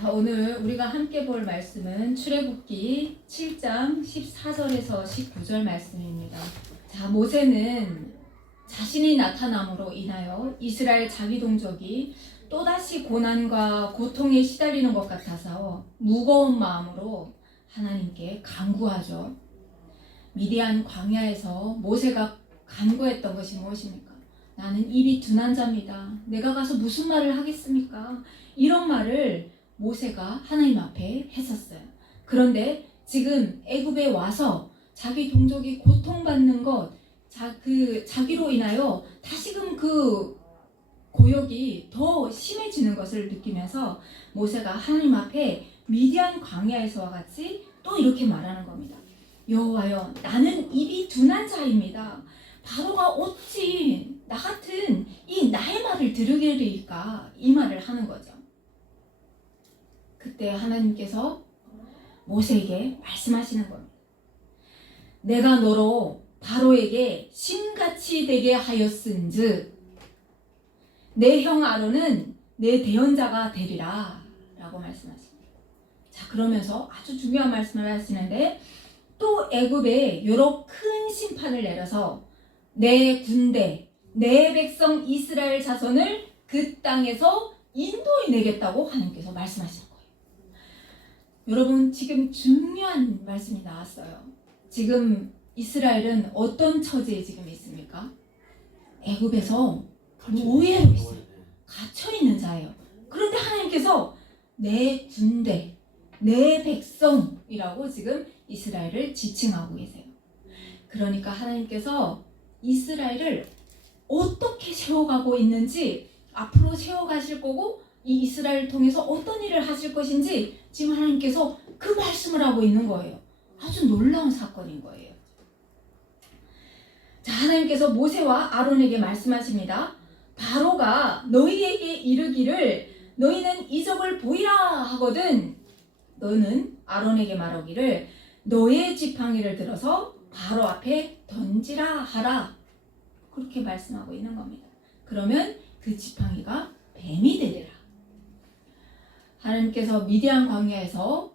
자, 오늘 우리가 함께 볼 말씀은 출애굽기 7장 14절에서 19절 말씀입니다. 자, 모세는 자신이 나타남으로 인하여 이스라엘 자기 동족이 또다시 고난과 고통에 시달리는 것 같아서 무거운 마음으로 하나님께 간구하죠. 미디안 광야에서 모세가 간구했던 것이 무엇입니까? 나는 입이 둔한 자입니다. 내가 가서 무슨 말을 하겠습니까? 이런 말을 모세가 하나님 앞에 했었어요. 그런데 지금 애굽에 와서 자기 동족이 고통받는 것, 자기로 인하여 다시금 그 고역이 더 심해지는 것을 느끼면서 모세가 하나님 앞에 미디안 광야에서와 같이 또 이렇게 말하는 겁니다. 여호와여, 나는 입이 둔한 자입니다. 바로가 어찌 나 같은 이 나의 말을 들으리까? 이 말을 하는 거죠. 그때 하나님께서 모세에게 말씀하시는 겁니다. 내가 너로 바로에게 신같이 되게 하였은즉 내 형 아론은 내 대언자가 되리라 라고 말씀하십니다. 자, 그러면서 아주 중요한 말씀을 하시는데 또 애굽에 여러 큰 심판을 내려서 내 군대, 내 백성 이스라엘 자손을 그 땅에서 인도해 내겠다고 하나님께서 말씀하시는 거예요. 여러분, 지금 중요한 말씀이 나왔어요. 지금 이스라엘은 어떤 처지에 지금 있습니까? 애굽에서 노예로 있어요. 갇혀 있는 자예요. 그런데 하나님께서 내 군대, 내 백성이라고 지금 이스라엘을 지칭하고 계세요. 그러니까 하나님께서 이스라엘을 어떻게 세워가고 있는지, 앞으로 세워가실 거고 이 이스라엘을 통해서 어떤 일을 하실 것인지 지금 하나님께서 그 말씀을 하고 있는 거예요. 아주 놀라운 사건인 거예요. 자, 하나님께서 모세와 아론에게 말씀하십니다. 바로가 너희에게 이르기를 너희는 이적을 보이라 하거든 너는 아론에게 말하기를 너의 지팡이를 들어서 바로 앞에 던지라 하라. 그렇게 말씀하고 있는 겁니다. 그러면 그 지팡이가 뱀이 되리라. 하나님께서 미디안 광야에서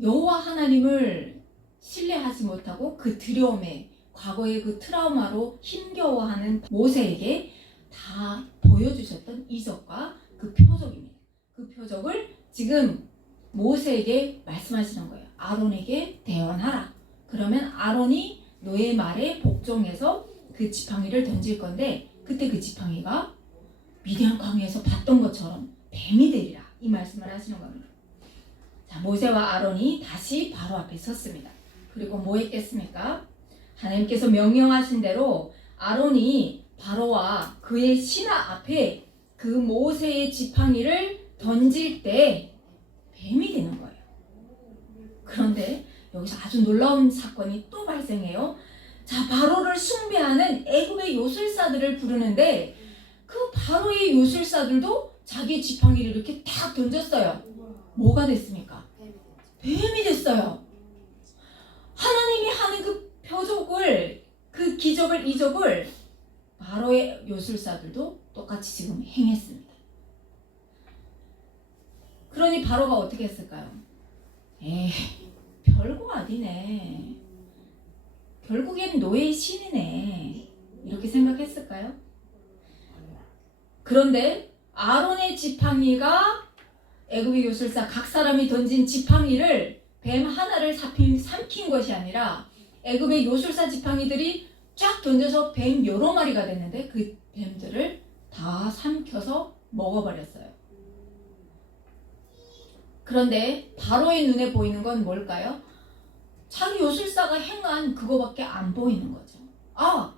여호와 하나님을 신뢰하지 못하고 그 두려움에 과거의 그 트라우마로 힘겨워하는 모세에게 다 보여주셨던 이적과 그 표적입니다. 그 표적을 지금 모세에게 말씀하시는 거예요. 아론에게 대언하라. 그러면 아론이 너의 말에 복종해서 그 지팡이를 던질 건데 그때 그 지팡이가 미디안 광야에서 봤던 것처럼 뱀이 되리라. 이 말씀을 하시는 겁니다. 자, 모세와 아론이 다시 바로 앞에 섰습니다. 그리고 뭐 했겠습니까? 하나님께서 명령하신 대로 아론이 바로와 그의 신하 앞에 그 모세의 지팡이를 던질 때 뱀이 되는 거예요. 그런데 여기서 아주 놀라운 사건이 또 발생해요. 자, 바로를 숭배하는 애굽의 요술사들을 부르는데 그 바로의 요술사들도 자기 지팡이를 이렇게 탁 던졌어요. 뭐가 됐습니까? 뱀이 됐어요. 하나님이 하는 그 표적을, 그 기적을, 이적을 바로의 요술사들도 똑같이 지금 행했습니다. 그러니 바로가 어떻게 했을까요? 별거 아니네. 결국엔 노예의 신이네. 이렇게 생각했을까요? 그런데 아론의 지팡이가 애굽의 요술사 각 사람이 던진 지팡이를 뱀 하나를 삼킨 것이 아니라 애굽의 요술사 지팡이들이 쫙 던져서 뱀 여러 마리가 됐는데 그 뱀들을 다 삼켜서 먹어버렸어요. 그런데 바로의 눈에 보이는 건 뭘까요? 자기 요술사가 행한 그거밖에 안 보이는 거죠. 아,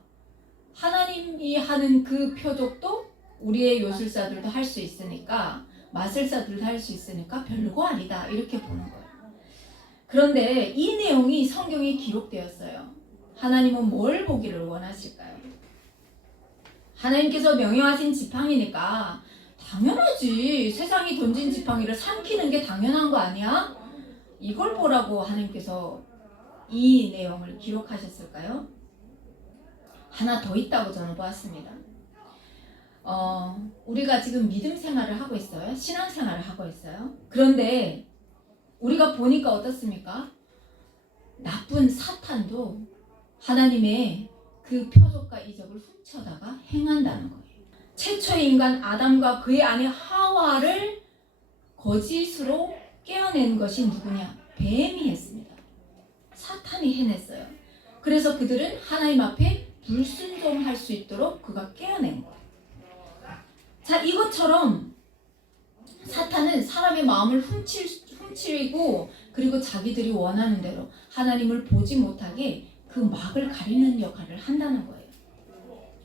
하나님이 하는 그 표적도 우리의 요술사들도 할 수 있으니까, 마술사들도 할 수 있으니까 별거 아니다 이렇게 보는 거예요. 그런데 이 내용이 성경에 기록되었어요. 하나님은 뭘 보기를 원하실까요? 하나님께서 명령하신 지팡이니까 당연하지. 세상이 던진 지팡이를 삼키는 게 당연한 거 아니야? 이걸 보라고 하나님께서 이 내용을 기록하셨을까요? 하나 더 있다고 저는 보았습니다. 우리가 지금 믿음 생활을 하고 있어요. 신앙 생활을 하고 있어요. 그런데 우리가 보니까 어떻습니까? 나쁜 사탄도 하나님의 그 표적과 이적을 훔쳐다가 행한다는 거예요. 최초의 인간 아담과 그의 아내 하와를 거짓으로 깨어낸 것이 누구냐? 뱀이 했습니다. 사탄이 해냈어요. 그래서 그들은 하나님 앞에 불순종할 수 있도록 그가 깨어낸 거예요. 자, 이것처럼 사탄은 사람의 마음을 훔치고 그리고 자기들이 원하는 대로 하나님을 보지 못하게 그 막을 가리는 역할을 한다는 거예요.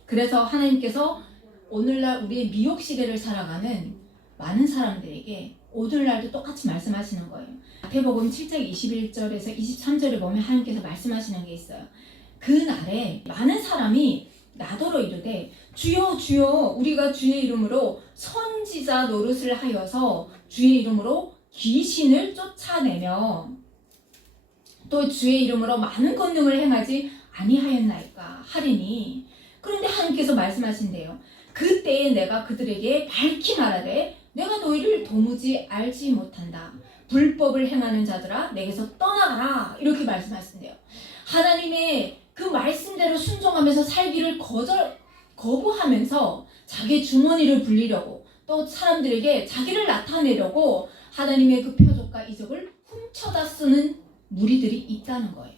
그래서 하나님께서 오늘날 우리의 미혹 시대를 살아가는 많은 사람들에게 오늘날도 똑같이 말씀하시는 거예요. 마태복음 7장 21절에서 23절에 보면 하나님께서 말씀하시는 게 있어요. 그날에 많은 사람이 나더러 이르되 주여 주여 우리가 주의 이름으로 선지자 노릇을 하여서 주의 이름으로 귀신을 쫓아내며 또 주의 이름으로 많은 권능을 행하지 아니하였나이까 하리니. 그런데 하나님께서 말씀하신대요. 그때에 내가 그들에게 밝히 말하되 내가 너희를 도무지 알지 못한다. 불법을 행하는 자들아 내게서 떠나가라. 이렇게 말씀하신대요. 하나님의 그 말씀대로 순종하면서 살기를 거부하면서 자기 주머니를 불리려고 또 사람들에게 자기를 나타내려고 하나님의 그 표적과 이적을 훔쳐다 쓰는 무리들이 있다는 거예요.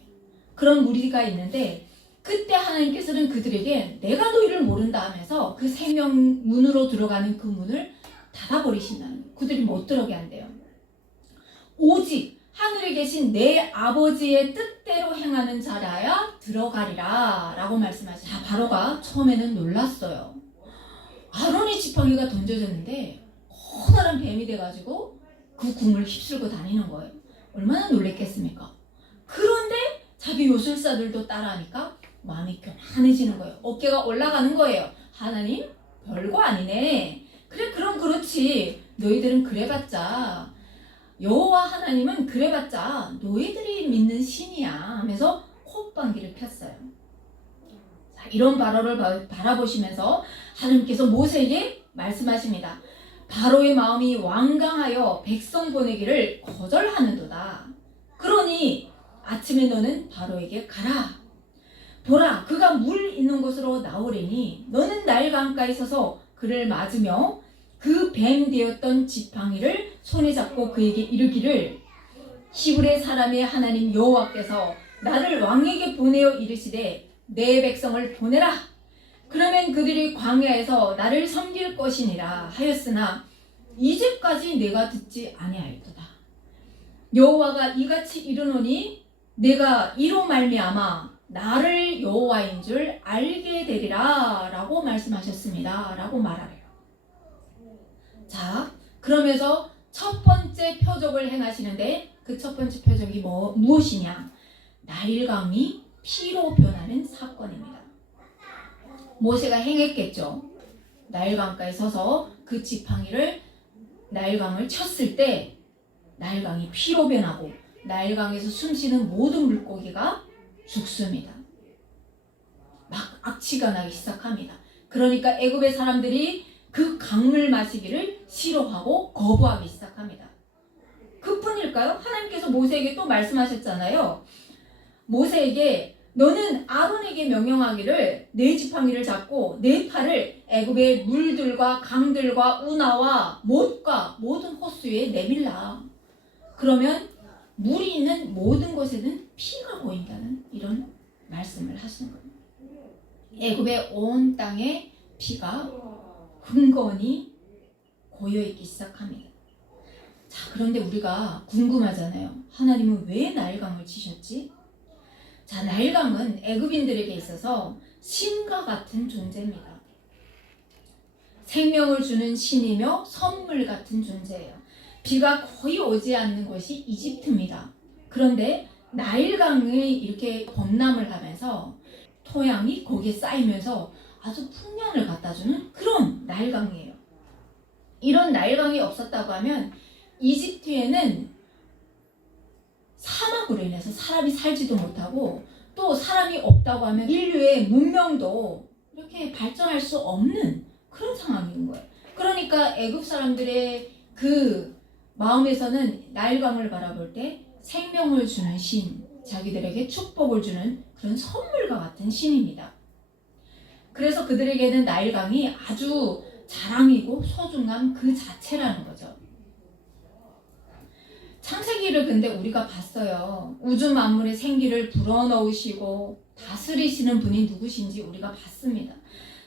그런 무리가 있는데 그때 하나님께서는 그들에게 내가 너희를 모른다 하면서 그 생명문으로 들어가는 그 문을 닫아버리신다는 거예요. 그들이 못 들어오게 한대요. 오직 하늘에 계신 내 아버지의 뜻대로 행하는 자라야 들어가리라 라고 말씀하시죠. 자, 바로가 처음에는 놀랐어요. 아론의 지팡이가 던져졌는데 커다란 뱀이 돼가지고 그 궁을 휩쓸고 다니는 거예요. 얼마나 놀랬겠습니까? 그런데 자기 요술사들도 따라하니까 마음이 교만해지는 거예요. 어깨가 올라가는 거예요. 하나님 별거 아니네. 그래 그럼 그렇지. 너희들은 그래봤자 여호와 하나님은 그래봤자 너희들이 믿는 신이야 하면서 콧방귀를 폈어요. 자, 이런 바로를 바라보시면서 하나님께서 모세에게 말씀하십니다. 바로의 마음이 완강하여 백성 보내기를 거절하는도다. 그러니 아침에 너는 바로에게 가라. 보라 그가 물 있는 곳으로 나오리니 너는 나일 강가에 서서 그를 맞으며 그 뱀 되었던 지팡이를 손에 잡고 그에게 이르기를 히브리 사람의 하나님 여호와께서 나를 왕에게 보내어 이르시되 내 백성을 보내라. 그러면 그들이 광야에서 나를 섬길 것이니라 하였으나 이제까지 내가 듣지 아니하였도다. 여호와가 이같이 이르노니 내가 이로 말미암아 나를 여호와인 줄 알게 되리라 라고 말씀하셨습니다 라고 말하래요. 자, 그러면서 첫 번째 표적을 행하시는데 그 첫 번째 표적이 무엇이냐? 나일강이 피로 변하는 사건입니다. 모세가 행했겠죠. 나일강가에 서서 그 지팡이를 나일강을 쳤을 때 나일강이 피로 변하고 나일강에서 숨쉬는 모든 물고기가 죽습니다. 막 악취가 나기 시작합니다. 그러니까 애굽의 사람들이 그 강물 마시기를 싫어하고 거부하기 시작합니다. 그뿐일까요? 하나님께서 모세에게 또 말씀하셨잖아요. 모세에게 너는 아론에게 명령하기를 내 지팡이를 잡고 내 팔을 애굽의 물들과 강들과 운하와 못과 모든 호수에 내밀라. 그러면 물이 있는 모든 곳에는 피가 보인다는 이런 말씀을 하시는 거예요. 애굽의 온 땅에 피가 흥건히 고여있기 시작합니다. 자, 그런데 우리가 궁금하잖아요. 하나님은 왜 나일강을 치셨지? 자, 나일강은 애굽인들에게 있어서 신과 같은 존재입니다. 생명을 주는 신이며 선물 같은 존재예요. 비가 거의 오지 않는 곳이 이집트입니다. 그런데 나일강이 이렇게 범람을 하면서 토양이 거기에 쌓이면서 아주 풍년을 갖다주는 그런 나일강이에요. 이런 나일강이 없었다고 하면 이집트에는 사막으로 인해서 사람이 살지도 못하고 또 사람이 없다고 하면 인류의 문명도 이렇게 발전할 수 없는 그런 그런 상황인 거예요. 그러니까 애굽 사람들의 그 마음에서는 나일강을 바라볼 때 생명을 주는 신, 자기들에게 축복을 주는 그런 선물과 같은 신입니다. 그래서 그들에게는 나일강이 아주 자랑이고 소중한 그 자체라는 거죠. 창세기를 근데 우리가 봤어요. 우주 만물의 생기를 불어넣으시고 다스리시는 분이 누구신지 우리가 봤습니다.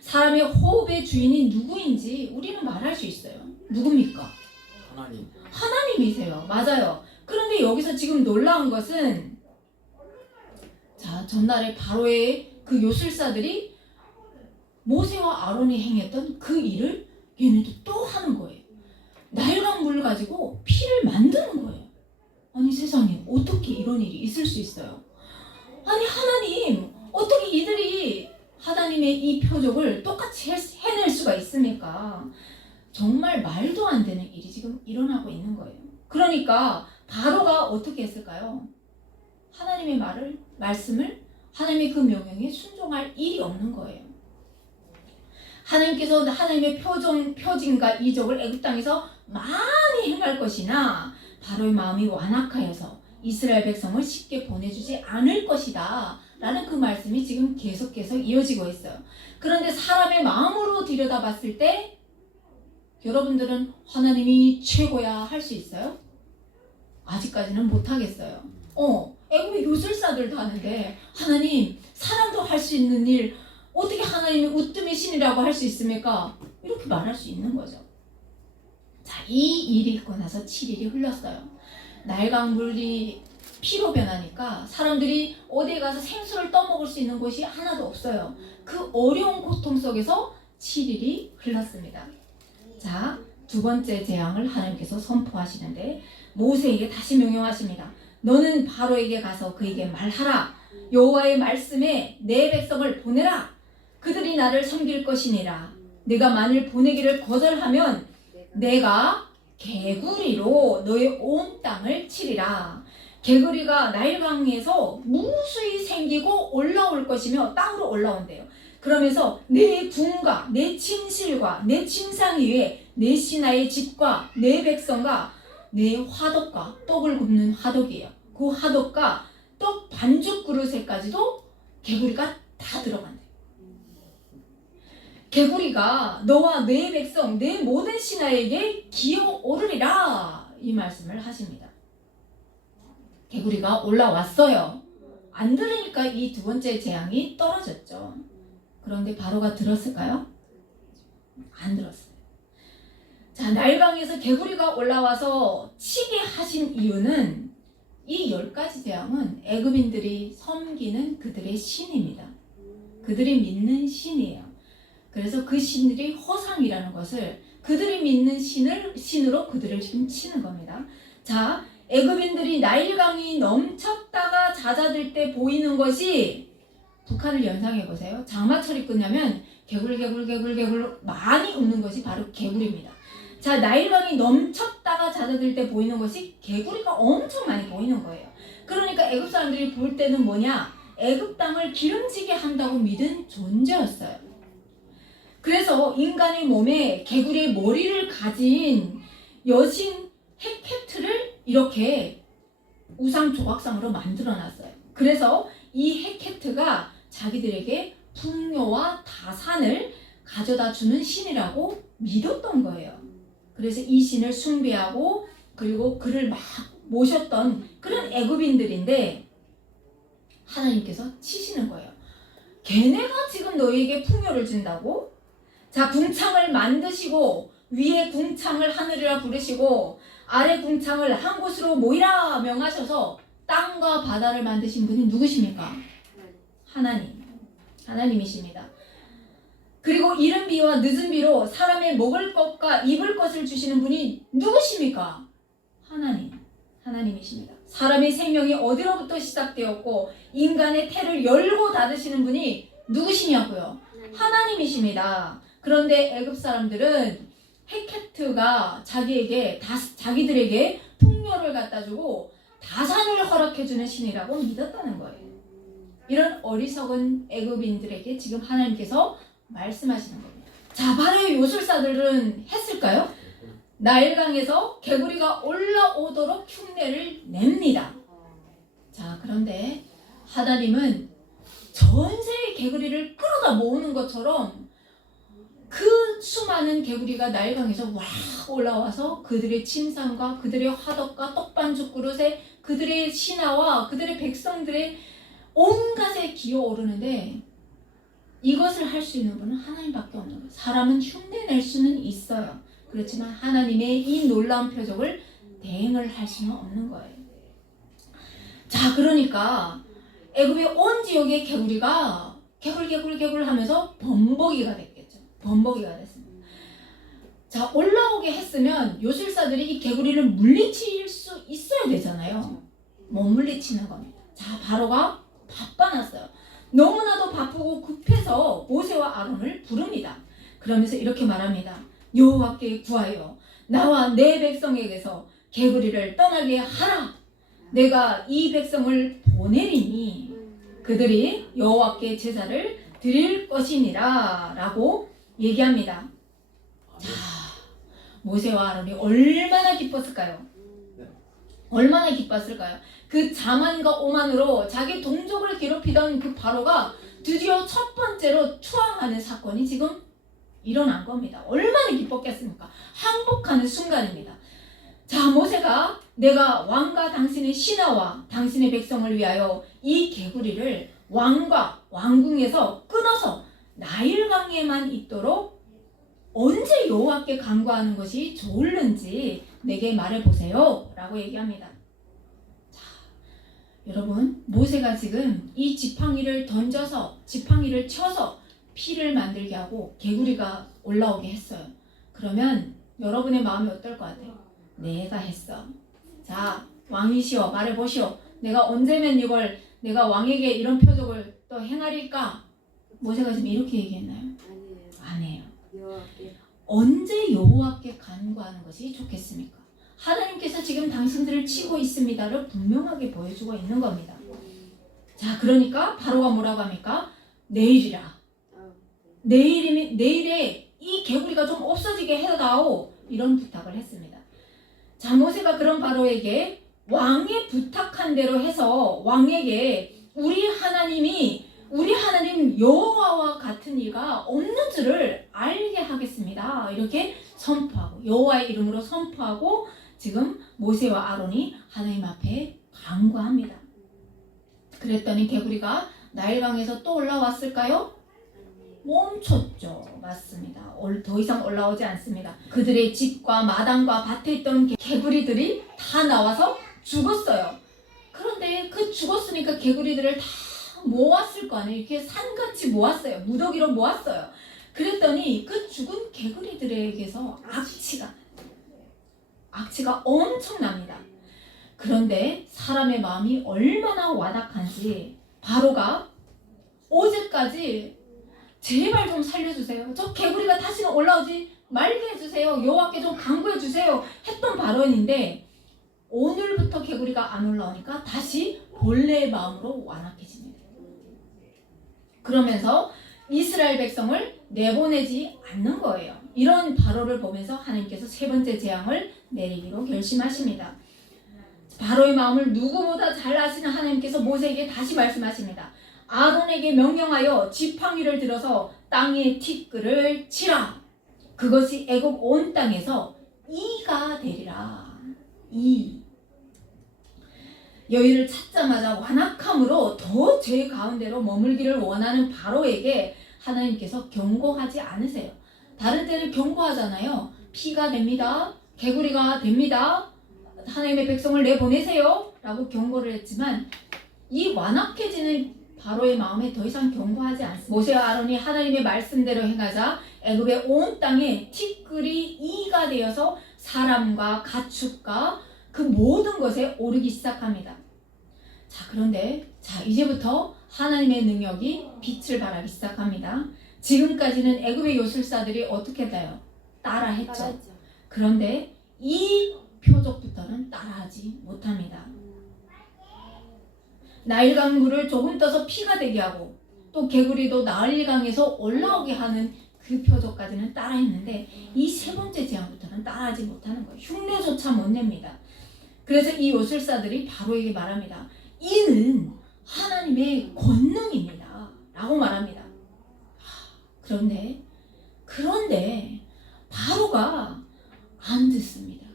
사람의 호흡의 주인이 누구인지 우리는 말할 수 있어요. 누굽니까? 하나님. 하나님이세요. 맞아요. 그런데 여기서 지금 놀라운 것은 자, 전날에 바로의 그 요술사들이 모세와 아론이 행했던 그 일을 얘네도 또 하는 거예요. 나일강 물을 가지고 피를 만드는 거예요. 아니 세상에 어떻게 이런 일이 있을 수 있어요? 아니 하나님 어떻게 이들이 하나님의 이 표적을 똑같이 해낼 수가 있습니까? 정말 말도 안 되는 일이 지금 일어나고 있는 거예요. 그러니까 바로가 어떻게 했을까요? 하나님의 말씀을 하나님의 그 명령에 순종할 일이 없는 거예요. 하나님께서 하나님의 표징과 이적을 애굽 땅에서 많이 행할 것이나 바로의 마음이 완악하여서 이스라엘 백성을 쉽게 보내주지 않을 것이다 라는 그 말씀이 지금 계속해서 이어지고 있어요. 그런데 사람의 마음으로 들여다봤을 때 여러분들은 하나님이 최고야 할 수 있어요? 아직까지는 못하겠어요. 애굽의 요술사들도 하는데 하나님 사람도 할 수 있는 일 어떻게 하나님이 우뜸의 신이라고 할 수 있습니까? 이렇게 말할 수 있는 거죠. 자, 이 일이 있고 나서 7일이 흘렀어요. 나일강물이 피로 변하니까 사람들이 어디에 가서 생수를 떠먹을 수 있는 곳이 하나도 없어요. 그 어려운 고통 속에서 7일이 흘렀습니다. 자, 두 번째 재앙을 하나님께서 선포하시는데 모세에게 다시 명령하십니다. 너는 바로에게 가서 그에게 말하라. 여호와의 말씀에 내 백성을 보내라. 그들이 나를 섬길 것이니라. 내가 만일 보내기를 거절하면 내가 개구리로 너의 온 땅을 치리라. 개구리가 나일강에서 무수히 생기고 올라올 것이며 땅으로 올라온대요. 그러면서 내 궁과 내 침실과 내 침상 위에 내 신하의 집과 내 백성과 내 화덕과 떡을 굽는 화덕이에요. 그 화덕과 떡 반죽 그릇에까지도 개구리가 다 들어간대요. 개구리가 너와 내 백성 내 모든 신하에게 기어오르리라 이 말씀을 하십니다. 개구리가 올라왔어요. 안 들으니까 이 두 번째 재앙이 떨어졌죠. 그런데 바로가 들었을까요? 안 들었어요. 자, 나일강에서 개구리가 올라와서 치게 하신 이유는 이 10가지 재앙은 애굽인들이 섬기는 그들의 신입니다. 그들이 믿는 신이에요. 그래서 그 신들이 허상이라는 것을 그들이 믿는 신으로 그들을 지금 치는 겁니다. 자, 애굽인들이 나일강이 넘쳤다가 잦아들 때 보이는 것이 북한을 연상해 보세요. 장마철이 끝나면 개굴 많이 웃는 것이 바로 개구리입니다. 자, 나일강이 넘쳤다가 잦아들 때 보이는 것이 개구리가 엄청 많이 보이는 거예요. 그러니까 애굽 사람들이 볼 때는 뭐냐? 애굽 땅을 기름지게 한다고 믿은 존재였어요. 그래서 인간의 몸에 개구리의 머리를 가진 여신 헤케트를 이렇게 우상 조각상으로 만들어놨어요. 그래서 이 헤케트가 자기들에게 풍요와 다산을 가져다 주는 신이라고 믿었던 거예요. 그래서 이 신을 숭배하고 그리고 그를 막 모셨던 그런 애굽인들인데 하나님께서 치시는 거예요. 걔네가 지금 너희에게 풍요를 준다고? 자, 궁창을 만드시고 위에 궁창을 하늘이라 부르시고 아래 궁창을 한 곳으로 모이라 명하셔서 땅과 바다를 만드신 분이 누구십니까? 하나님이십니다. 그리고 이른 비와 늦은 비로 사람의 먹을 것과 입을 것을 주시는 분이 누구십니까? 하나님이십니다. 사람의 생명이 어디로부터 시작되었고 인간의 태를 열고 닫으시는 분이 누구시냐고요? 하나님이십니다. 그런데 애굽 사람들은 헤케트가 자기들에게 풍요를 갖다 주고 다산을 허락해 주는 신이라고 믿었다는 거예요. 이런 어리석은 애굽인들에게 지금 하나님께서 말씀하시는 겁니다. 자, 바로의 요술사들은 했을까요? 나일강에서 개구리가 올라오도록 흉내를 냅니다. 자, 그런데 하나님은 전세의 개구리를 끌어다 모으는 것처럼 그 수많은 개구리가 나일강에서 와 올라와서 그들의 침상과 그들의 화덕과 떡반죽 그릇에 그들의 신하와 그들의 백성들의 온갖에 기어오르는데, 이것을 할 수 있는 분은 하나님밖에 없는 거예요. 사람은 흉내낼 수는 있어요. 그렇지만 하나님의 이 놀라운 표적을 대행을 할 수는 없는 거예요. 자, 그러니까 애굽의 온 지역의 개구리가 개굴 하면서 범벅이가 됐겠죠. 범벅이가 됐습니다. 자, 올라오게 했으면 요술사들이 이 개구리를 물리칠 수 있어야 되잖아요. 못 물리치는 겁니다. 자, 바로가 바빠놨어요. 너무나도 바쁘고 급해서 모세와 아론을 부릅니다. 그러면서 이렇게 말합니다. 여호와께 구하여 나와 내 백성에게서 개구리를 떠나게 하라. 내가 이 백성을 보내리니 그들이 여호와께 제사를 드릴 것이니라 라고 얘기합니다. 자, 모세와 아론이 얼마나 기뻤을까요? 얼마나 기뻤을까요? 그 자만과 오만으로 자기 동족을 괴롭히던 그 바로가 드디어 첫 번째로 투항하는 사건이 지금 일어난 겁니다. 얼마나 기뻤겠습니까? 항복하는 순간입니다. 자, 모세가 내가 왕과 당신의 신하와 당신의 백성을 위하여 이 개구리를 왕과 왕궁에서 끊어서 나일강에만 있도록 언제 여호와께 간구하는 것이 좋을는지 내게 말해보세요 라고 얘기합니다. 자, 여러분, 모세가 지금 이 지팡이를 던져서 지팡이를 쳐서 피를 만들게 하고 개구리가 올라오게 했어요. 그러면 여러분의 마음이 어떨 것 같아요? 내가 했어. 자, 왕이시여 말해보시오. 내가 언제면 이걸 내가 왕에게 이런 표적을 또 행하리까? 모세가 지금 이렇게 얘기했나요? 안 해요. 언제 여호와께 간구하는 것이 좋겠습니까? 하나님께서 지금 당신들을 치고 있습니다를 분명하게 보여주고 있는 겁니다. 자, 그러니까 바로가 뭐라고 합니까? 내일이라. 내일에 이 개구리가 좀 없어지게 해다오. 이런 부탁을 했습니다. 자, 모세가 그런 바로에게 왕이 부탁한 대로 해서 왕에게 우리 하나님 여호와와 같은 이가 없는 줄을 알게 하겠습니다. 이렇게 선포하고 여호와의 이름으로 선포하고 지금 모세와 아론이 하나님 앞에 간구합니다. 그랬더니 개구리가 나일강에서 또 올라왔을까요? 멈췄죠. 맞습니다. 더 이상 올라오지 않습니다. 그들의 집과 마당과 밭에 있던 개구리들이 다 나와서 죽었어요. 그런데 그 죽었으니까 개구리들을 다 모았을 거 아니에요. 이렇게 산같이 모았어요. 무더기로 모았어요. 그랬더니 그 죽은 개구리들에게서 악취가 엄청납니다. 그런데 사람의 마음이 얼마나 완악한지 바로가 어제까지 제발 좀 살려주세요. 저 개구리가 다시는 올라오지 말게 해주세요. 여호와께 좀 간구해주세요. 했던 발언인데 오늘부터 개구리가 안 올라오니까 다시 본래의 마음으로 완악해집니다. 그러면서 이스라엘 백성을 내보내지 않는 거예요. 이런 바로를 보면서 하나님께서 세 번째 재앙을 내리기로 결심하십니다. 바로의 마음을 누구보다 잘 아시는 하나님께서 모세에게 다시 말씀하십니다. 아론에게 명령하여 지팡이를 들어서 땅에 티끌을 치라. 그것이 애굽 온 땅에서 이가 되리라. 여유를 찾자마자 완악함으로 더 죄 가운데로 머물기를 원하는 바로에게 하나님께서 경고하지 않으세요. 다른 때는 경고하잖아요. 피가 됩니다. 개구리가 됩니다. 하나님의 백성을 내보내세요 라고 경고를 했지만 이 완악해지는 바로의 마음에 더 이상 경고하지 않습니다. 모세와 아론이 하나님의 말씀대로 행하자 애굽의 온 땅에 티끌이 이가 되어서 사람과 가축과 그 모든 것에 오르기 시작합니다. 자, 그런데 이제부터 하나님의 능력이 빛을 발하기 시작합니다. 지금까지는 애굽의 요술사들이 어떻게 해요? 따라했죠. 그런데 이 표적부터는 따라하지 못합니다. 나일강 물을 조금 떠서 피가 되게 하고 또 개구리도 나일강에서 올라오게 하는 그 표적까지는 따라했는데 이 세 번째 재앙부터는 따라하지 못하는 거예요. 흉내조차 못 냅니다. 그래서 이 요술사들이 바로에게 말합니다. 이는 하나님의 권능입니다 라고 말합니다. 그런데 바로가 안 듣습니다.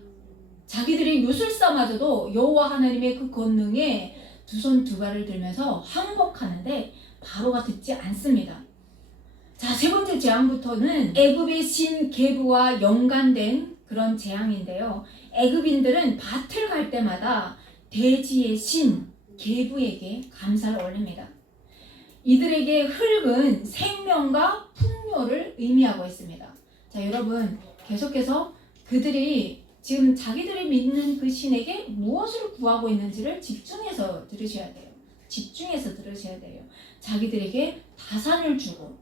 자기들의 요술사마저도 여호와 하나님의 그 권능에 두 손 두 발을 들면서 항복하는데 바로가 듣지 않습니다. 자, 세 번째 재앙부터는 애굽의 신 게부와 연관된 그런 재앙인데요. 애굽인들은 밭을 갈 때마다 대지의 신 게부에게 감사를 올립니다. 이들에게 흙은 생명과 풍요를 의미하고 있습니다. 자, 여러분 계속해서 그들이 지금 자기들이 믿는 그 신에게 무엇을 구하고 있는지를 집중해서 들으셔야 돼요. 집중해서 들으셔야 돼요. 자기들에게 다산을 주고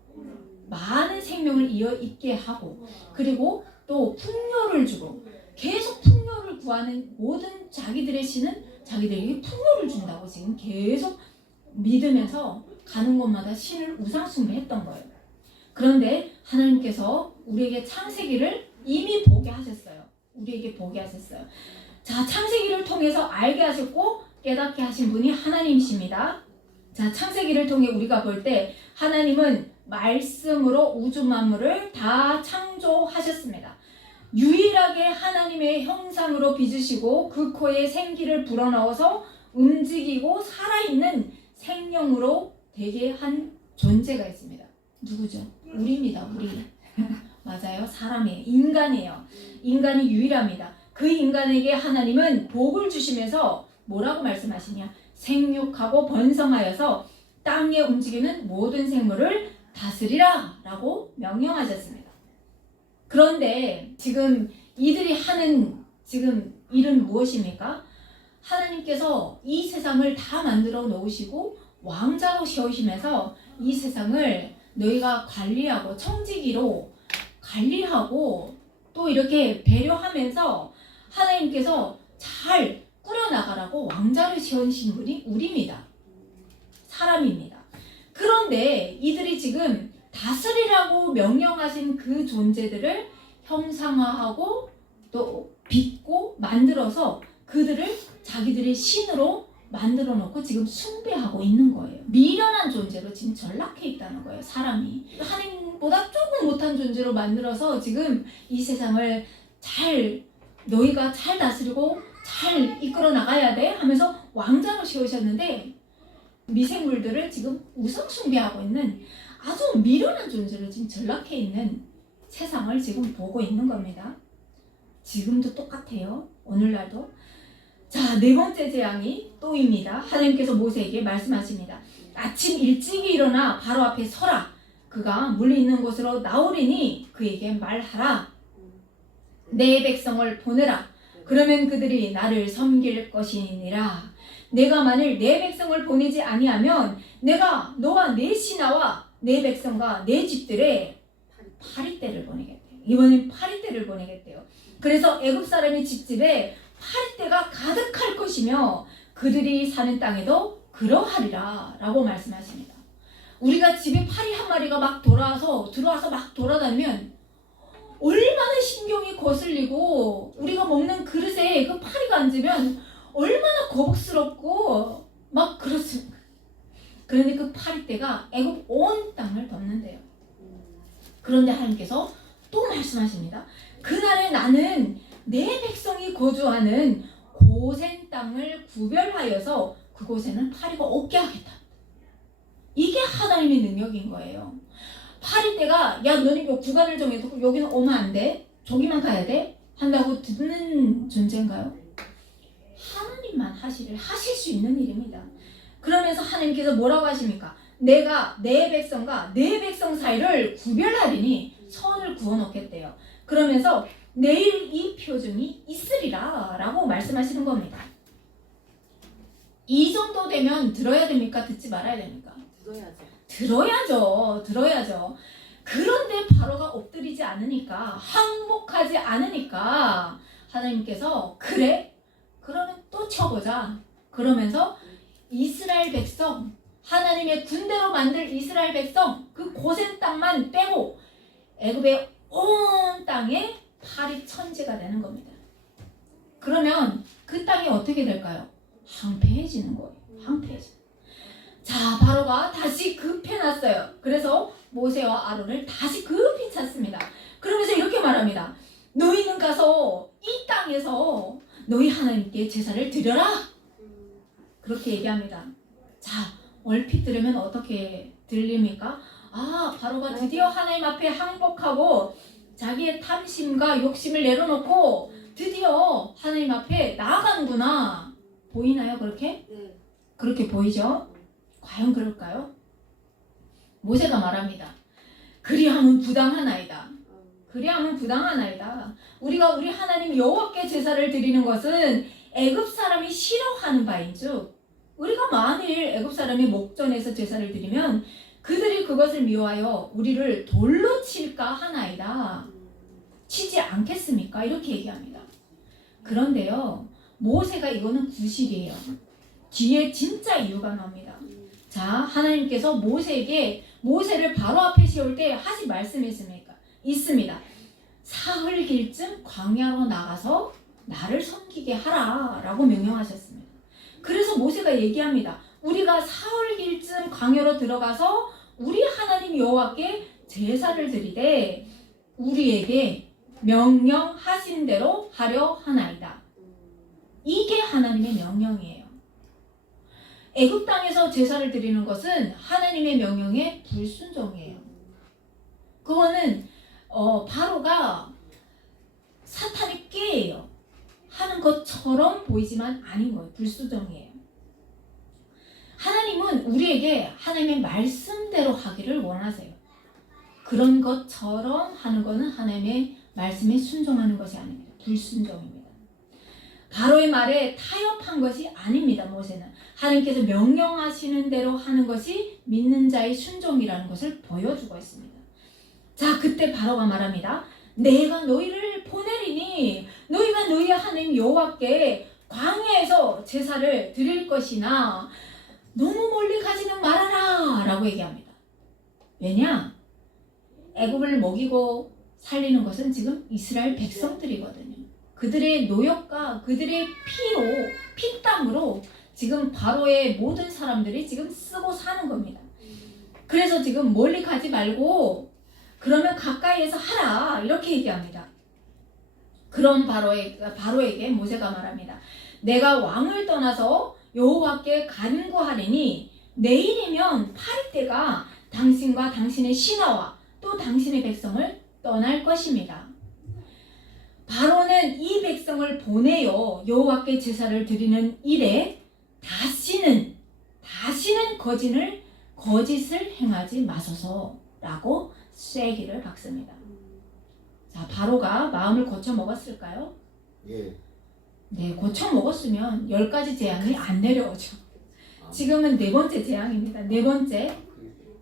많은 생명을 이어 있게 하고 그리고 또 풍요를 주고 계속 풍요를 구하는 모든 자기들의 신은 자기들에게 풍요를 준다고 지금 계속 믿으면서 가는 곳마다 신을 우상숭배했던 거예요. 그런데 하나님께서 우리에게 창세기를 이미 보게 하셨어요. 우리에게 보게 하셨어요. 자, 창세기를 통해서 알게 하셨고 깨닫게 하신 분이 하나님이십니다. 자, 창세기를 통해 우리가 볼 때 하나님은 말씀으로 우주 만물을 다 창조하셨습니다. 유일하게 하나님의 형상으로 빚으시고 그 코에 생기를 불어넣어서 움직이고 살아있는 생명으로 되게 한 존재가 있습니다. 누구죠? 우리입니다. 우리. 맞아요. 사람이에요. 인간이에요. 인간이 유일합니다. 그 인간에게 하나님은 복을 주시면서 뭐라고 말씀하시냐? 생육하고 번성하여서 땅에 움직이는 모든 생물을 다스리라 라고 명령하셨습니다. 그런데 지금 이들이 하는 지금 일은 무엇입니까? 하나님께서 이 세상을 다 만들어 놓으시고 왕자로 세우시면서 이 세상을 너희가 관리하고 청지기로 관리하고 또 이렇게 배려하면서 하나님께서 잘 꾸려나가라고 왕자를 세우신 분이 우리입니다. 사람입니다. 그런데 이들이 지금 다스리라고 명령하신 그 존재들을 형상화하고 또 빚고 만들어서 그들을 자기들의 신으로 만들어 놓고 지금 숭배하고 있는 거예요. 미련한 존재로 지금 전락해 있다는 거예요. 사람이 하나님보다 조금 못한 존재로 만들어서 지금 이 세상을 너희가 잘 다스리고 잘 이끌어 나가야 돼 하면서 왕자로 세우셨는데 미생물들을 지금 우상 숭배하고 있는 아주 미련한 존재로 지금 전락해 있는 세상을 지금 보고 있는 겁니다. 지금도 똑같아요. 오늘날도. 자, 네 번째 재앙이 또입니다. 하나님께서 모세에게 말씀하십니다. 아침 일찍이 일어나 바로 앞에 서라. 그가 물이 있는 곳으로 나오리니 그에게 말하라. 내 백성을 보내라. 그러면 그들이 나를 섬길 것이니라. 내가 만일 내 백성을 보내지 아니하면 내가 너와 내 신하와 내 백성과 내 집들에 파리떼를 보내겠대요. 이번엔 파리떼를 보내겠대요. 그래서 애굽 사람의 집집에 파리떼가 가득할 것이며 그들이 사는 땅에도 그러하리라 라고 말씀하십니다. 우리가 집에 파리 한 마리가 막 들어와서 막 돌아다니면 얼마나 신경이 거슬리고 우리가 먹는 그릇에 그 파리가 앉으면 얼마나 거북스럽고 막 그렇습니다. 그런데 그 파리떼가 애굽 온 땅을 덮는데요. 그런데 하나님께서 또 말씀하십니다. 그날에 나는 내 백성이 거주하는 고센 땅을 구별하여서 그곳에는 파리가 없게 하겠다. 이게 하나님의 능력인 거예요. 파리떼가 야 너는 요 구간을 정해서 여기는 오면 안 돼. 저기만 가야 돼. 한다고 듣는 존재인가요? 하나님만 하실 수 있는 일입니다. 그러면서 하나님께서 뭐라고 하십니까? 내가 내 백성과 내 백성 사이를 구별하리니 선을 구워놓겠대요. 그러면서 내일 이 표징이 있으리라 라고 말씀하시는 겁니다. 이 정도 되면 들어야 됩니까? 듣지 말아야 됩니까? 들어야죠. 그런데 바로가 엎드리지 않으니까 항복하지 않으니까 하나님께서 그래? 그러면 또 쳐보자. 그러면서 이스라엘 백성 하나님의 군대로 만들 이스라엘 백성 그 고센 땅만 빼고 애굽의 온 땅에 파리천지가 되는 겁니다. 그러면 그 땅이 어떻게 될까요? 황폐해지는 거예요. 황폐해져. 자, 바로가 다시 급해놨어요. 그래서 모세와 아론을 다시 급히 찾습니다. 그러면서 이렇게 말합니다. 너희는 가서 이 땅에서 너희 하나님께 제사를 드려라. 그렇게 얘기합니다. 자, 얼핏 들으면 어떻게 들립니까? 아, 바로가 드디어 하나님 앞에 항복하고 자기의 탐심과 욕심을 내려놓고 드디어 하나님 앞에 나아가는구나. 보이나요, 그렇게? 네. 그렇게 보이죠? 과연 그럴까요? 모세가 말합니다. 그리하면 부당하나이다. 그리하면 부당하나이다. 우리가 우리 하나님 여호와께 제사를 드리는 것은 애굽 사람이 싫어하는 바인즉 우리가 만일 애굽 사람이 목전에서 제사를 드리면 그들이 그것을 미워하여 우리를 돌로 칠까 하나이다. 치지 않겠습니까? 이렇게 얘기합니다. 그런데요, 모세가 이거는 구실이에요. 뒤에 진짜 이유가 나옵니다. 자, 하나님께서 모세를 바로 앞에 세울 때 하신 말씀이 있습니다. 사흘 길쯤 광야로 나가서 나를 섬기게 하라 라고 명령하셨습니다. 그래서 모세가 얘기합니다. 우리가 사흘 길쯤 광야로 들어가서 우리 하나님 여호와께 제사를 드리되 우리에게 명령하신 대로 하려 하나이다. 이게 하나님의 명령이에요. 애굽 땅에서 제사를 드리는 것은 하나님의 명령에 불순종이에요. 그거는 바로가 사탄의 꾀예요. 하는 것처럼 보이지만 아닌 거예요. 불순종이에요. 하나님은 우리에게 하나님의 말씀대로 하기를 원하세요. 그런 것처럼 하는 것은 하나님의 말씀에 순종하는 것이 아닙니다. 불순종입니다. 바로의 말에 타협한 것이 아닙니다. 모세는 하나님께서 명령하시는 대로 하는 것이 믿는 자의 순종이라는 것을 보여주고 있습니다. 자, 그때 바로가 말합니다. 내가 너희를 보내리니 너희가 너희 하나님 여호와께 광야에서 제사를 드릴 것이나 너무 멀리 가지는 말아라 라고 얘기합니다. 왜냐? 애굽을 먹이고 살리는 것은 지금 이스라엘 백성들이거든요. 그들의 노역과 그들의 피땀으로 지금 바로의 모든 사람들이 지금 쓰고 사는 겁니다. 그래서 지금 멀리 가지 말고 그러면 가까이에서 하라 이렇게 얘기합니다. 그런 바로에게 모세가 말합니다. 내가 왕을 떠나서 여호와께 간구하리니 내일이면 파리떼가 당신과 당신의 신하와 또 당신의 백성을 떠날 것입니다. 바로는 이 백성을 보내어 여호와께 제사를 드리는 일에 다시는 거짓을 행하지 마소서라고 쐐기를 박습니다. 자, 바로가 마음을 고쳐 먹었을까요? 예. 네, 고쳐 먹었으면 10가지 재앙이 안 내려오죠. 지금은 4번째 재앙입니다. 4번째.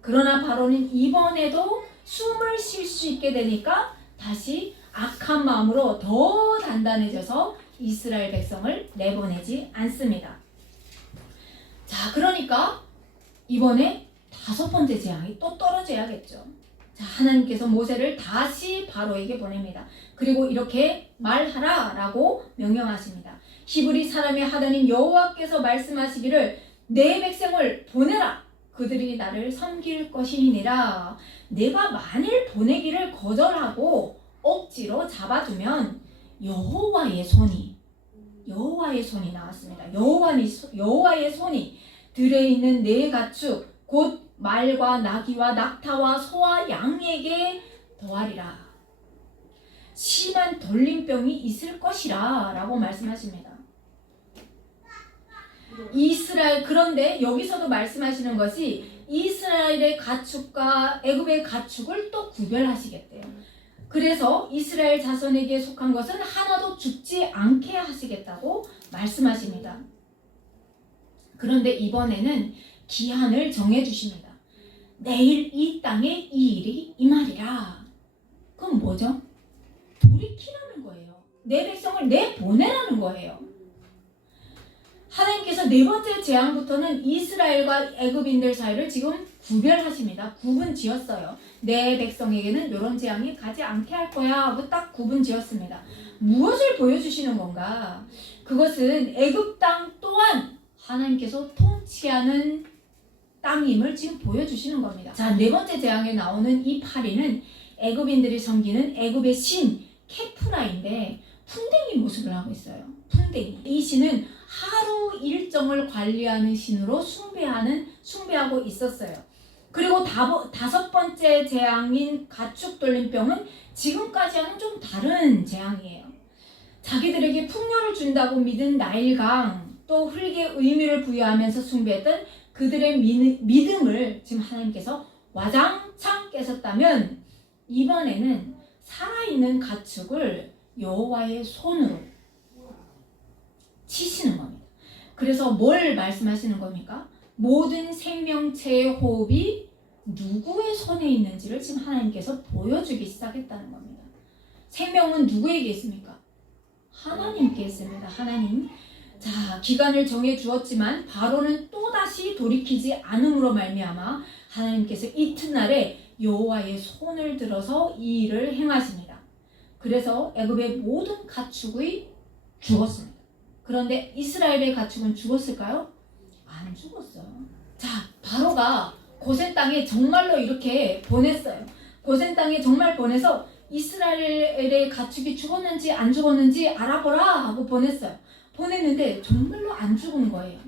그러나 바로는 이번에도 숨을 쉴 수 있게 되니까 다시 악한 마음으로 더 단단해져서 이스라엘 백성을 내보내지 않습니다. 자, 그러니까 이번에 5번째 재앙이 또 떨어져야겠죠. 자, 하나님께서 모세를 다시 바로에게 보냅니다. 그리고 이렇게 말하라 라고 명령하십니다. 히브리 사람의 하나님 여호와께서 말씀하시기를 내 백성을 보내라. 그들이 나를 섬길 것이니라. 내가 만일 보내기를 거절하고 억지로 잡아두면 여호와의 손이 나왔습니다. 여호와의 손이 들어있는 네 가축 곧 말과 나귀와 낙타와 소와 양에게 더하리라. 심한 돌림병이 있을 것이라 라고 말씀하십니다. 그런데 여기서도 말씀하시는 것이 이스라엘의 가축과 애굽의 가축을 또 구별하시겠대요. 그래서 이스라엘 자손에게 속한 것은 하나도 죽지 않게 하시겠다고 말씀하십니다. 그런데 이번에는 기한을 정해주십니다. 내일 이 땅에 이 일이 임하리라. 그럼 뭐죠? 돌이키라는 거예요. 내 백성을 내보내라는 거예요. 하나님께서 4번째 재앙부터는 이스라엘과 애굽인들 사이를 지금 구별하십니다. 구분 지었어요. 내 백성에게는 이런 재앙이 가지 않게 할 거야 하고 딱 구분 지었습니다. 무엇을 보여주시는 건가? 그것은 애굽 땅 또한 하나님께서 통치하는 땅임을 지금 보여주시는 겁니다. 자, 네 번째 재앙에 나오는 이 파리는 애굽인들이 섬기는 애굽의 신 케프라인데 풍뎅이 모습을 하고 있어요. 풍뎅이. 이 신은 하루 일정을 관리하는 신으로 숭배하고 있었어요. 그리고 다섯 번째 재앙인 가축 돌림병은 지금까지와는 좀 다른 재앙이에요. 자기들에게 풍요를 준다고 믿은 나일강, 또 흙에 의미를 부여하면서 숭배했던 그들의 믿음을 지금 하나님께서 와장창 깨셨다면, 이번에는 살아있는 가축을 여호와의 손으로 치시는 겁니다. 그래서 뭘 말씀하시는 겁니까? 모든 생명체의 호흡이 누구의 손에 있는지를 지금 하나님께서 보여주기 시작했다는 겁니다. 생명은 누구에게 있습니까? 하나님께 있습니다. 하나님. 자, 기간을 정해 주었지만 바로는 또다시 돌이키지 않음으로 말미암아 하나님께서 이튿날에 여호와의 손을 들어서 이 일을 행하십니다. 그래서 애굽의 모든 가축이 죽었습니다. 그런데 이스라엘의 가축은 죽었을까요? 안 죽었어요. 자, 바로가 고센 땅에 정말로 이렇게 보냈어요. 고센 땅에 정말 보내서 이스라엘의 가축이 죽었는지 안 죽었는지 알아보라 하고 보냈어요. 보냈는데 정말로 안 죽은 거예요.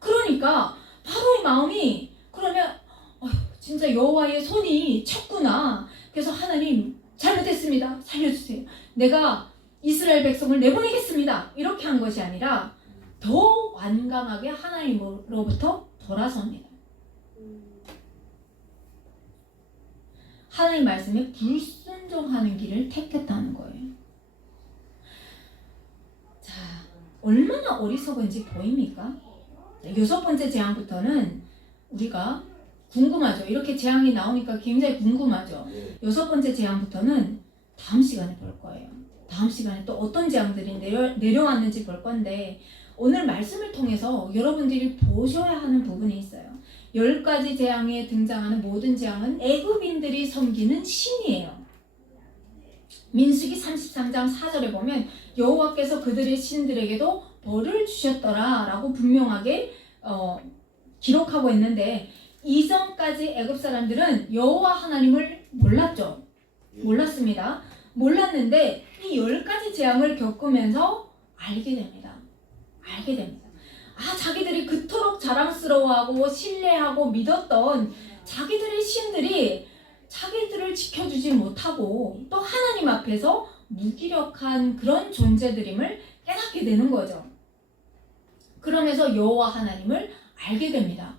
그러니까 바로의 마음이, 그러면 진짜 여호와의 손이 쳤구나. 그래서 하나님, 잘못했습니다. 살려주세요. 내가 이스라엘 백성을 내보내겠습니다. 이렇게 한 것이 아니라 더 완강하게 하나님으로부터 돌아섭니다. 하나님 말씀에 불순종하는 길을 택했다는 거예요. 자, 얼마나 어리석은지 보입니까? 여섯 번째 재앙부터는 우리가 궁금하죠. 이렇게 재앙이 나오니까 굉장히 궁금하죠. 여섯 번째 재앙부터는 다음 시간에 볼 거예요. 다음 시간에 또 어떤 재앙들이 내려왔는지 볼 건데, 오늘 말씀을 통해서 여러분들이 보셔야 하는 부분이 있어요. 10가지 재앙에 등장하는 모든 재앙은 애굽인들이 섬기는 신이에요. 민수기 33장 4절에 보면 여호와께서 그들의 신들에게도 벌을 주셨더라 라고 분명하게 기록하고 있는데, 이전까지 애굽 사람들은 여호와 하나님을 몰랐죠. 몰랐습니다. 몰랐는데 이 10가지 재앙을 겪으면서 알게 됩니다. 자기들이 그토록 자랑스러워하고 신뢰하고 믿었던 자기들의 신들이 자기들을 지켜주지 못하고 또 하나님 앞에서 무기력한 그런 존재들임을 깨닫게 되는 거죠. 그러면서 여호와 하나님을 알게 됩니다.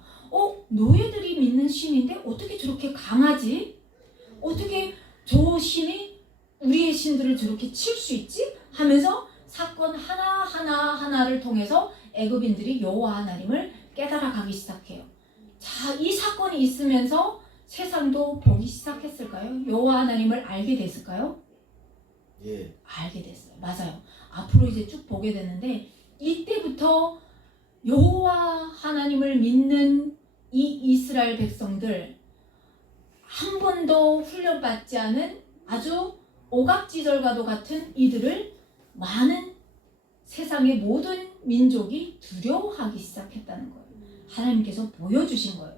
너희들이 믿는 신인데 어떻게 저렇게 강하지? 어떻게 저 신이 우리의 신들을 저렇게 칠 수 있지? 하면서 사건 하나를 통해서 애굽인들이 여호와 하나님을 깨달아가기 시작해요. 자, 이 사건이 있으면서 세상도 보기 시작했을까요? 여호와 하나님을 알게 됐을까요? 예. 알게 됐어요. 맞아요. 앞으로 이제 쭉 보게 되는데, 이때부터 여호와 하나님을 믿는 이 이스라엘 백성들, 한 번도 훈련받지 않은 아주 오각지절과도 같은 이들을 많은 세상의 모든 민족이 두려워하기 시작했다는 거예요. 하나님께서 보여주신 거예요.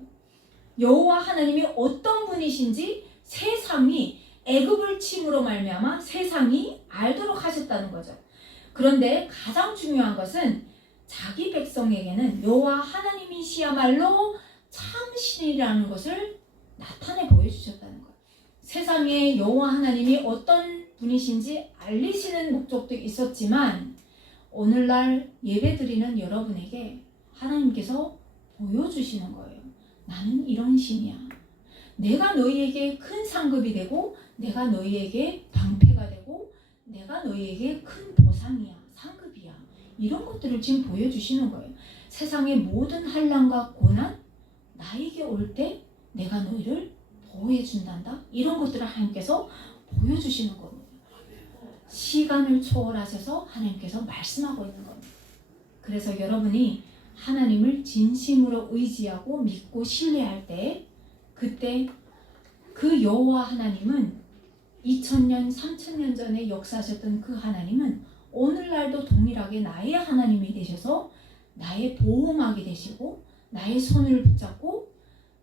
여호와 하나님이 어떤 분이신지 세상이, 애굽을 침으로 말미암아 세상이 알도록 하셨다는 거죠. 그런데 가장 중요한 것은 자기 백성에게는 여호와 하나님이시야말로 참신이라는 것을 나타내 보여주셨다는 거예요. 세상에 여호와 하나님이 어떤 분이신지 알리시는 목적도 있었지만, 오늘날 예배드리는 여러분에게 하나님께서 보여주시는 거예요. 나는 이런 신이야. 내가 너희에게 큰 상급이 되고, 내가 너희에게 방패가 되고, 내가 너희에게 큰 보상이야, 상급이야. 이런 것들을 지금 보여주시는 거예요. 세상의 모든 환난과 고난, 나에게 올 때 내가 너희를 보호해 준단다. 이런 것들을 하나님께서 보여주시는 겁니다. 시간을 초월하셔서 하나님께서 말씀하고 있는 겁니다. 그래서 여러분이 하나님을 진심으로 의지하고 믿고 신뢰할 때 그때 그 여호와 하나님은 2000년, 3000년 전에 역사하셨던 그 하나님은 오늘날도 동일하게 나의 하나님이 되셔서 나의 보호막이 되시고 나의 손을 붙잡고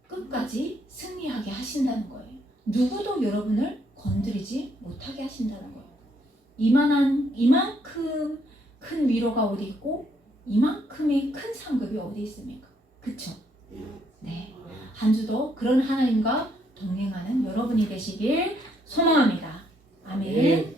끝까지 승리하게 하신다는 거예요. 누구도 여러분을 건드리지 못하게 하신다는 거예요. 이만큼 큰 위로가 어디 있고 이만큼의 큰 상급이 어디 있습니까? 그쵸? 네. 한 주도 그런 하나님과 동행하는 여러분이 되시길 소망합니다. 아멘.